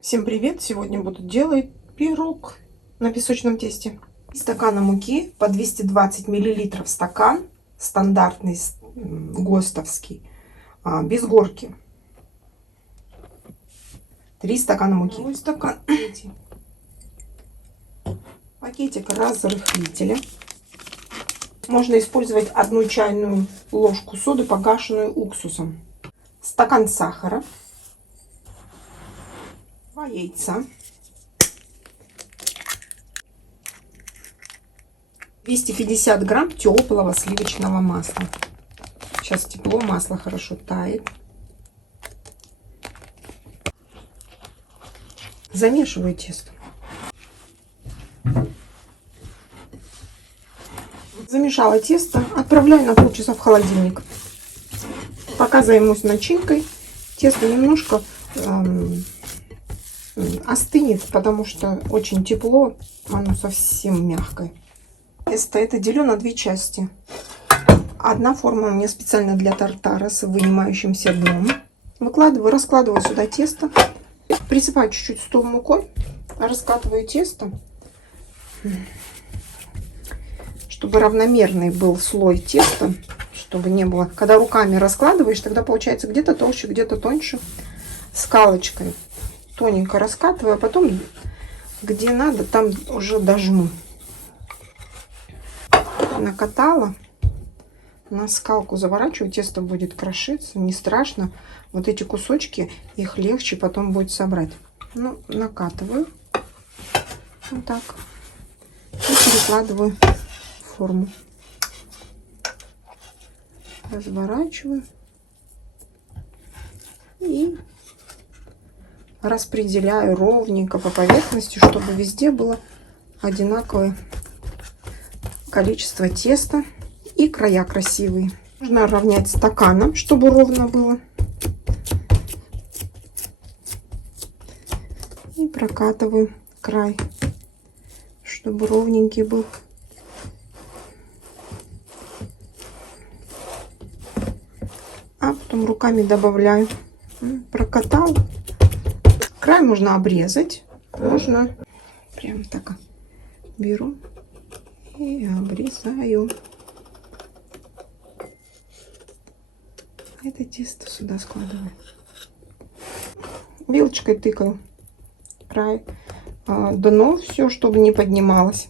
Всем привет! Сегодня буду делать пирог на песочном тесте. Стакана муки по 220 мл стакан, стандартный ГОСТовский, без горки. 3 стакана муки. Стакан. Пакетик разрыхлителя. Можно использовать 1 чайную ложку соды, погашенную уксусом. Стакан сахара. 2 яйца. 250 грамм теплого сливочного масла. Сейчас тепло, масло хорошо тает. Замешиваю тесто. Замешала тесто, отправляю на полчаса в холодильник. Пока займусь начинкой, тесто немножко остынет, потому что очень тепло, оно совсем мягкое. Тесто это делю на 2 части. Одна форма у меня специально для тартара с вынимающимся дном. Раскладываю сюда тесто, присыпаю чуть-чуть стол мукой, раскатываю тесто, чтобы равномерный был слой теста, чтобы не было. Когда руками раскладываешь, тогда получается где-то толще, где-то тоньше. Скалочкой тоненько раскатываю, а потом где надо, там уже дожму. Накатала, на скалку заворачиваю, тесто будет крошиться, не страшно. Вот эти кусочки, их легче потом будет собрать. Ну, накатываю вот так и перекладываю в форму. Разворачиваю и распределяю ровненько по поверхности, чтобы везде было одинаковое количество теста и края красивые. Нужно равнять стаканом, чтобы ровно было. И прокатываю край, чтобы ровненький был. А потом руками добавляю. Прокатал. Край можно обрезать. Можно прям так беру и обрезаю. Это тесто сюда складываю. Вилочкой тыкаю край, дно, все, чтобы не поднималось.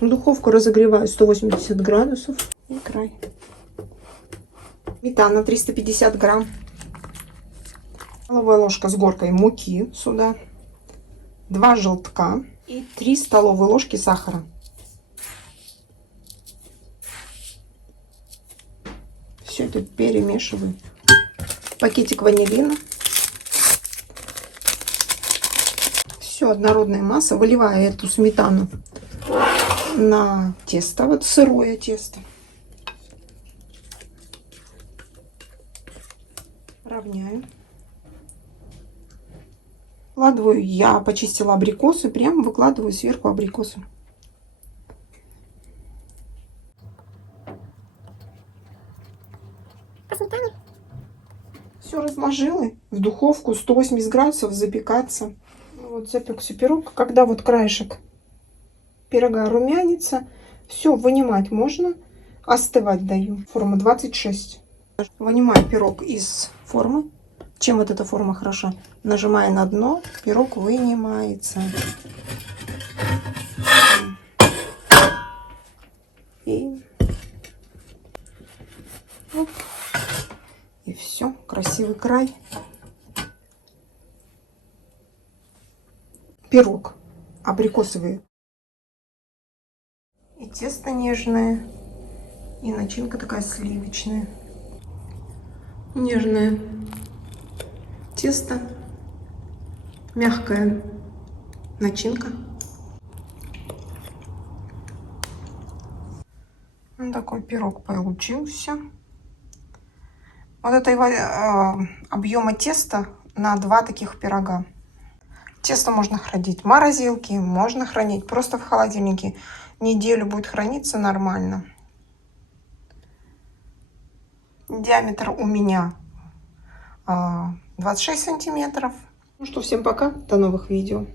Духовку разогреваю 180 градусов и край. Сметана 350 грамм. Столовая ложка с горкой муки сюда. 2 желтка и 3 столовые ложки сахара. Все это перемешиваю. Пакетик ванилина. Все, однородная масса. Выливаю эту сметану на тесто, вот сырое тесто. Равняю. Выкладываю, я почистила абрикосы, прямо выкладываю сверху абрикосы. Все разложила в духовку 180 градусов запекаться. Вот запекся пирог. Когда вот краешек пирога румянится, все, вынимать можно. Остывать даю. Форма 26. Вынимаю пирог из формы. Чем вот эта форма хороша? Нажимая на дно, пирог вынимается. И оп. И все, красивый край. Пирог абрикосовый. И тесто нежное, и начинка такая сливочная. Нежное тесто, мягкая начинка. Вот такой пирог получился. Вот этого объема теста на 2 таких пирога. Тесто можно хранить в морозилке, можно хранить просто в холодильнике. неделю будет храниться нормально. Диаметр у меня 26 сантиметров. Ну что, всем пока, до новых видео.